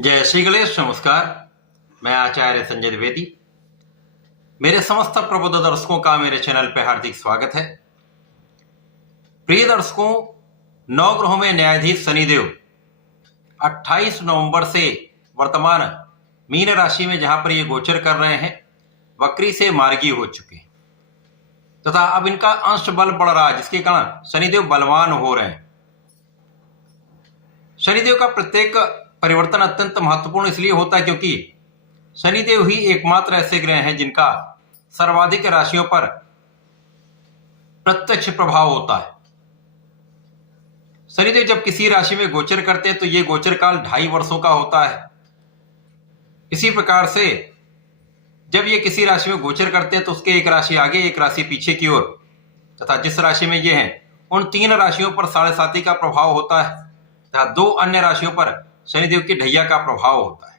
जय श्री गणेश। नमस्कार, मैं आचार्य संजय द्विवेदी। मेरे समस्त प्रबुद्ध दर्शकों का मेरे चैनल पर हार्दिक स्वागत है। प्रिय दर्शकों, नवग्रहों में न्यायाधीश शनिदेव 28 नवंबर से वर्तमान मीन राशि में जहां पर ये गोचर कर रहे हैं, वक्री से मार्गी हो चुके हैं तथा अब इनका अंश बल बढ़ रहा है, जिसके कारण शनिदेव बलवान हो रहे हैं। शनिदेव का प्रत्येक परिवर्तन अत्यंत महत्वपूर्ण इसलिए होता है क्योंकि शनिदेव ही एकमात्र ऐसे ग्रह हैं जिनका सर्वाधिक राशियों पर प्रत्यक्ष प्रभाव होता है। शनिदेव जब किसी राशि में गोचर करते हैं तो ये गोचर काल 2.5 वर्षों का होता है। इसी प्रकार से जब ये किसी राशि में गोचर करते हैं तो उसके एक राशि आगे एक राशि पीछे की ओर तथा जिस राशि में ये हैं उन 3 राशियों पर 7.5 का प्रभाव होता है तथा 2 अन्य राशियों पर शनिदेव की ढैया का प्रभाव होता है।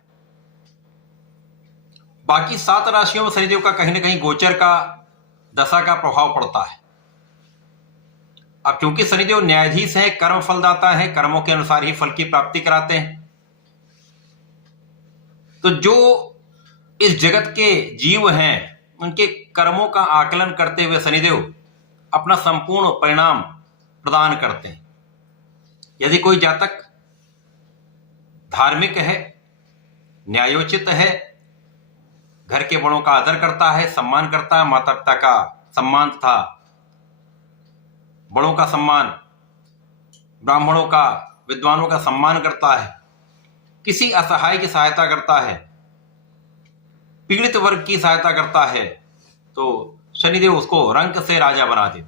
बाकी 7 राशियों में शनिदेव का कहीं ना कहीं गोचर का दशा का प्रभाव पड़ता है। अब क्योंकि शनिदेव न्यायाधीश है, कर्म फलदाता है, कर्मों के अनुसार ही फल की प्राप्ति कराते हैं, तो जो इस जगत के जीव हैं उनके कर्मों का आकलन करते हुए शनिदेव अपना संपूर्ण परिणाम प्रदान करते हैं। यदि कोई जातक धार्मिक है, न्यायोचित है, घर के बड़ों का आदर करता है, सम्मान करता है, माता पिता का सम्मान तथा बड़ों का सम्मान, ब्राह्मणों का, विद्वानों का सम्मान करता है, किसी असहाय की सहायता करता है, पीड़ित वर्ग की सहायता करता है, तो शनिदेव उसको रंक से राजा बना देते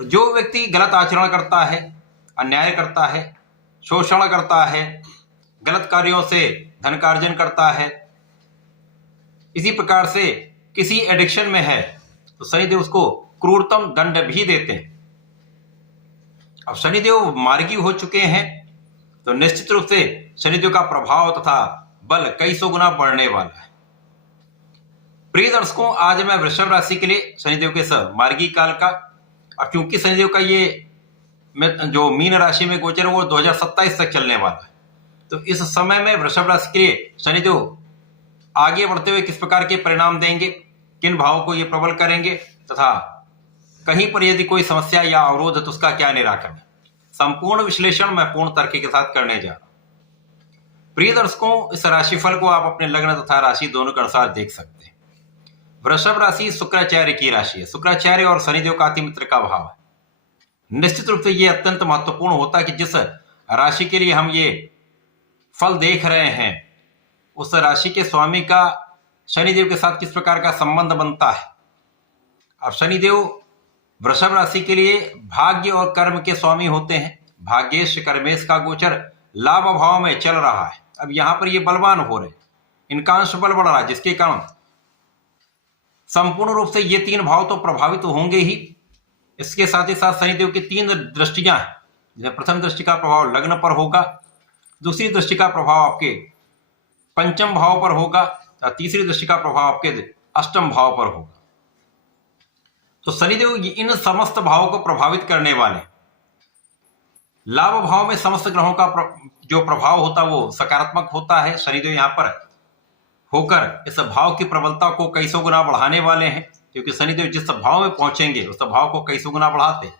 हैं। जो व्यक्ति गलत आचरण करता है, अन्याय करता है, शोषण करता है, गलत कार्यों से धन का अर्जन करता है, इसी प्रकार से किसी एडिक्शन में है, तो शनिदेव उसको क्रूरतम दंड भी देते हैं। अब शनिदेव मार्गी हो चुके हैं तो निश्चित रूप से शनिदेव का प्रभाव तथा बल कई सौ गुना बढ़ने वाला है। प्रिय दर्शकों, आज मैं वृषभ राशि के लिए शनिदेव के मार्गी काल का, और क्योंकि शनिदेव का ये जो मीन राशि में गोचर वो 2027 तक चलने वाला है, तो इस समय में वृषभ राशि के लिए शनिदेव आगे बढ़ते हुए किस प्रकार के परिणाम देंगे, किन भावों को ये प्रबल करेंगे तथा कहीं पर यदि कोई समस्या या अवरोध है तो उसका क्या निराकरण है, संपूर्ण विश्लेषण मैं पूर्ण तर्क के साथ करने जा रहा हूं। प्रिय दर्शकों, इस राशिफल को आप अपने लग्न तथा राशि दोनों के अनुसार देख सकते हैं। वृषभ राशि शुक्राचार्य की राशि है। शुक्राचार्य और शनिदेव का अति मित्र का भाव है। निश्चित रूप से यह अत्यंत महत्वपूर्ण होता है कि जिस राशि के लिए हम ये फल देख रहे हैं उस राशि के स्वामी का शनिदेव के साथ किस प्रकार का संबंध बनता है। अब शनिदेव वृषभ राशि के लिए भाग्य और कर्म के स्वामी होते हैं। भाग्येश कर्मेश का गोचर लाभ भाव में चल रहा है। अब यहां पर ये बलवान हो रहे हैं, इनका अंश बल बढ़ रहा है, जिसके कारण संपूर्ण रूप से ये 3 भाव तो प्रभावित होंगे ही। इसके साथ ही साथ शनिदेव की 3 दृष्टियां हैं। प्रथम दृष्टि का प्रभाव लग्न पर होगा, दूसरी दृष्टि का प्रभाव आपके पंचम भाव पर होगा, तीसरी दृष्टि का प्रभाव आपके अष्टम भाव पर होगा। तो शनिदेव इन समस्त भावों को प्रभावित करने वाले। लाभ भाव में समस्त ग्रहों का जो प्रभाव होता है वो सकारात्मक होता है। शनिदेव यहां पर होकर इस भाव की प्रबलता को कई सौ गुना बढ़ाने वाले हैं, क्योंकि शनिदेव जिस भाव में पहुंचेंगे उस भाव को कई सौ गुना बढ़ाते हैं।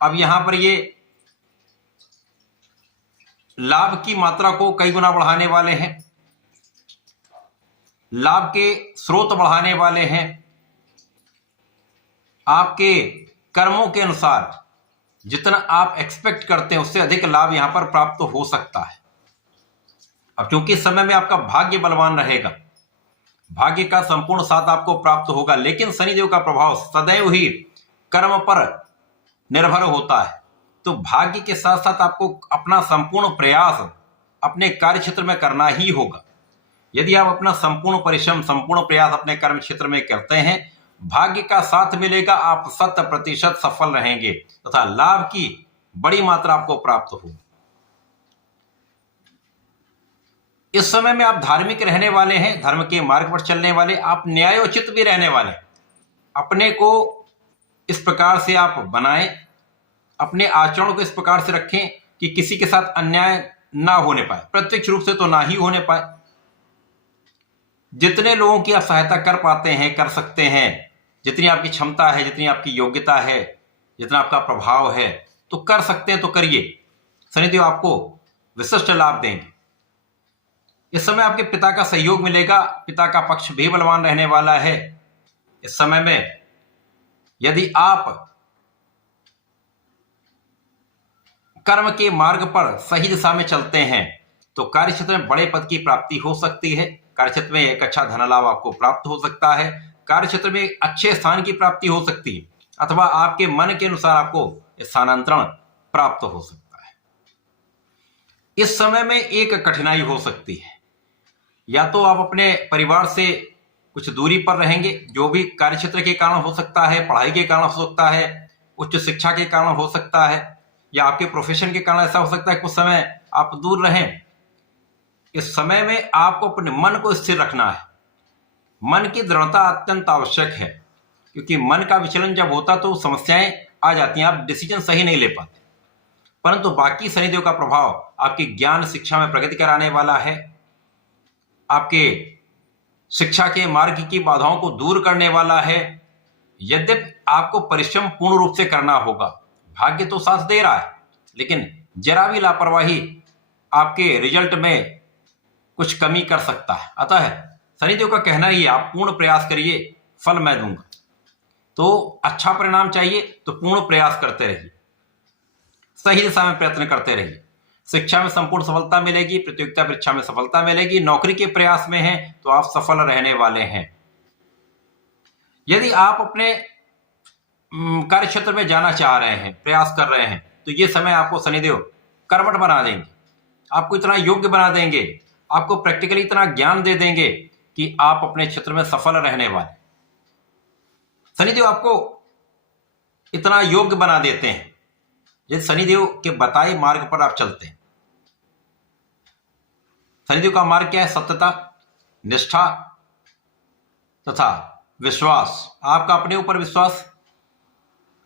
अब यहां पर ये लाभ की मात्रा को कई गुना बढ़ाने वाले हैं, लाभ के स्रोत बढ़ाने वाले हैं। आपके कर्मों के अनुसार जितना आप एक्सपेक्ट करते हैं उससे अधिक लाभ यहां पर प्राप्त हो सकता है। अब क्योंकि इस समय में आपका भाग्य बलवान रहेगा, भाग्य का संपूर्ण साथ आपको प्राप्त होगा, लेकिन शनिदेव का प्रभाव सदैव ही कर्म पर निर्भर होता है। तो भाग्य के साथ साथ आपको अपना संपूर्ण प्रयास अपने कार्य क्षेत्र में करना ही होगा। यदि आप अपना संपूर्ण परिश्रम, संपूर्ण प्रयास अपने कर्म क्षेत्र में करते हैं, भाग्य का साथ मिलेगा, आप 100% सफल रहेंगे तथा लाभ की बड़ी मात्रा आपको प्राप्त होगी। इस समय में आप धार्मिक रहने वाले हैं, धर्म के मार्ग पर चलने वाले, आप न्यायोचित भी रहने वाले हैं। अपने को इस प्रकार से आप बनाएं, अपने आचरण को इस प्रकार से रखें कि किसी के साथ अन्याय ना होने पाए, प्रत्यक्ष रूप से तो ना ही होने पाए। जितने लोगों की आप सहायता कर पाते हैं, कर सकते हैं, जितनी आपकी क्षमता है, जितनी आपकी योग्यता है, जितना आपका प्रभाव है, तो कर सकते हैं तो करिए। शनिदेव आपको विशिष्ट लाभ देंगे। इस समय आपके पिता का सहयोग मिलेगा, पिता का पक्ष भी बलवान रहने वाला है। इस समय में यदि आप कर्म के मार्ग पर सही दिशा में चलते हैं तो कार्यक्षेत्र में बड़े पद की प्राप्ति हो सकती है। कार्यक्षेत्र में एक अच्छा धन लाभ आपको प्राप्त हो सकता है। कार्यक्षेत्र में अच्छे स्थान की प्राप्ति हो सकती है, अथवा आपके मन के अनुसार आपको स्थानांतरण प्राप्त हो सकता है। इस समय में एक कठिनाई हो सकती है, या तो आप अपने परिवार से कुछ दूरी पर रहेंगे, जो भी कार्यक्षेत्र के कारण हो सकता है, पढ़ाई के कारण हो सकता है, उच्च शिक्षा के कारण हो सकता है, या आपके प्रोफेशन के कारण ऐसा हो सकता है कुछ समय आप दूर रहें। इस समय में आपको अपने मन को स्थिर रखना है। मन की दृढ़ता अत्यंत आवश्यक है, क्योंकि मन का विचलन जब होता तो समस्याएं आ जाती हैं, आप डिसीजन सही नहीं ले पाते। परंतु बाकी शनिदेव का प्रभाव आपकी ज्ञान शिक्षा में प्रगति कराने वाला है, आपके शिक्षा के मार्ग की बाधाओं को दूर करने वाला है। यद्यपि आपको परिश्रम पूर्ण रूप से करना होगा, भाग्य तो साथ दे रहा है, लेकिन जरा भी लापरवाही आपके रिजल्ट में कुछ कमी कर सकता है। अतः शनिदेव का कहना ही है, आप पूर्ण प्रयास करिए, फल मैं दूंगा। तो अच्छा परिणाम चाहिए तो पूर्ण प्रयास करते रहिए, सही दिशा में प्रयत्न करते रहिए। शिक्षा में संपूर्ण सफलता मिलेगी, प्रतियोगिता परीक्षा में सफलता मिलेगी, नौकरी के प्रयास में हैं तो आप सफल रहने वाले हैं। यदि आप अपने कार्य क्षेत्र में जाना चाह रहे हैं, प्रयास कर रहे हैं, तो ये समय आपको शनिदेव कर्मठ बना देंगे, आपको इतना योग्य बना देंगे, आपको प्रैक्टिकली इतना ज्ञान दे देंगे कि आप अपने क्षेत्र में सफल रहने वाले। शनिदेव आपको इतना योग्य बना देते हैं, यदि शनिदेव के बताए मार्ग पर आप चलते हैं। शनिदेव का मार्ग क्या है? सत्यता, निष्ठा तथा विश्वास। आपका अपने ऊपर विश्वास,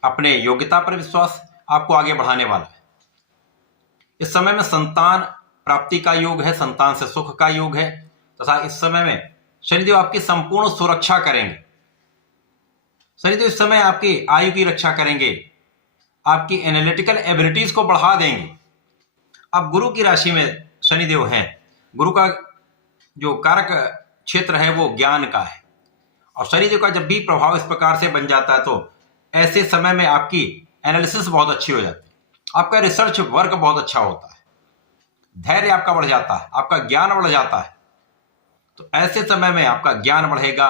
अपने योग्यता पर विश्वास आपको आगे बढ़ाने वाला है। इस समय में संतान प्राप्ति का योग है, संतान से सुख का योग है, तथा इस समय में शनिदेव आपकी संपूर्ण सुरक्षा करेंगे। शनिदेव इस समय आपकी आयु की रक्षा करेंगे, आपकी एनालिटिकल एबिलिटीज को बढ़ा देंगे। अब गुरु की राशि में शनिदेव हैं, गुरु का जो कारक क्षेत्र है वो ज्ञान का है, और शनिदेव का जब भी प्रभाव इस प्रकार से बन जाता है तो ऐसे समय में आपकी एनालिसिस बहुत अच्छी हो जाती है, आपका रिसर्च वर्क बहुत अच्छा होता है, धैर्य आपका बढ़ जाता है, आपका ज्ञान बढ़ जाता है। तो ऐसे समय में आपका ज्ञान बढ़ेगा,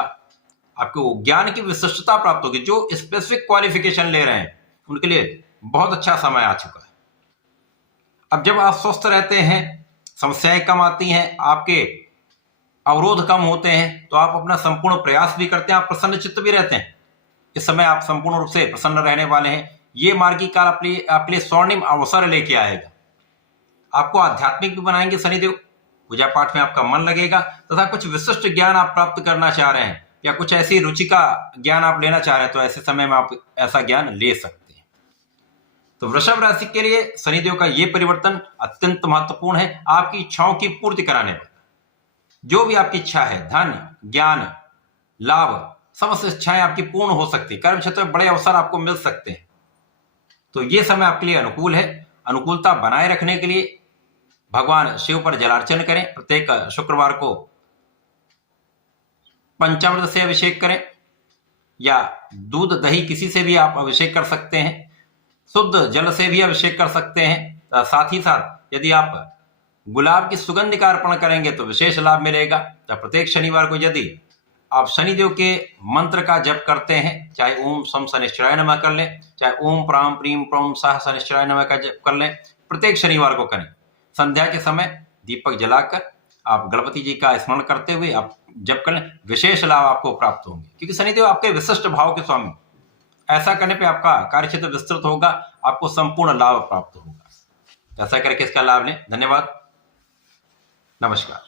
आपको ज्ञान की विशिष्टता प्राप्त होगी। जो स्पेसिफिक क्वालिफिकेशन ले रहे हैं उनके लिए बहुत अच्छा समय आ चुका है। अब जब आप स्वस्थ रहते हैं, समस्याएं कम आती हैं, आपके अवरोध कम होते हैं, तो आप अपना संपूर्ण प्रयास भी करते हैं, आप प्रसन्न चित्त भी रहते हैं। इस समय आप संपूर्ण रूप से प्रसन्न रहने वाले हैं। ये मार्गी काल आपके लिए स्वर्णिम अवसर लेके आएगा। आपको आध्यात्मिक भी बनाएंगे शनिदेव, पूजा पाठ में आपका मन लगेगा, तथा कुछ विशिष्ट ज्ञान आप प्राप्त करना चाह रहे हैं या कुछ ऐसी रुचि का ज्ञान आप लेना चाह रहे हैं, तो ऐसे समय में आप ऐसा ज्ञान ले सकते हैं। तो वृषभ राशि के लिए शनिदेव का ये परिवर्तन अत्यंत महत्वपूर्ण है, आपकी इच्छाओं की पूर्ति कराने वाला। जो भी आपकी इच्छा है, धन, ज्ञान, लाभ, समस्त इच्छाएं आपकी पूर्ण हो सकती है। कर्म क्षेत्र में बड़े अवसर आपको मिल सकते हैं। तो ये समय आपके लिए अनुकूल है। अनुकूलता बनाए रखने के लिए भगवान शिव पर जलार्चन करें। प्रत्येक शुक्रवार को पंचामृत से अभिषेक करें, या दूध दही किसी से भी आप अभिषेक कर सकते हैं, शुद्ध जल से भी अभिषेक कर सकते हैं। साथ ही साथ यदि आप गुलाब की सुगंध का अर्पण करेंगे तो विशेष लाभ मिलेगा। प्रत्येक शनिवार को यदि आप शनिदेव के मंत्र का जप करते हैं, चाहे ओम सम शनिश्चराय नमः कर लें, चाहे ओम प्राम प्रीम प्रम सह शनिश्चराय नमः का जप कर लें, प्रत्येक शनिवार को करें। संध्या के समय दीपक जलाकर आप गणपति जी का स्मरण करते हुए आप जप कर लें, विशेष लाभ आपको प्राप्त होंगे, क्योंकि शनिदेव आपके विशिष्ट भाव के स्वामी। ऐसा करने पे आपका कार्यक्षेत्र विस्तृत होगा, आपको संपूर्ण लाभ प्राप्त होगा। ऐसा करके इसका लाभ लें। धन्यवाद, नमस्कार।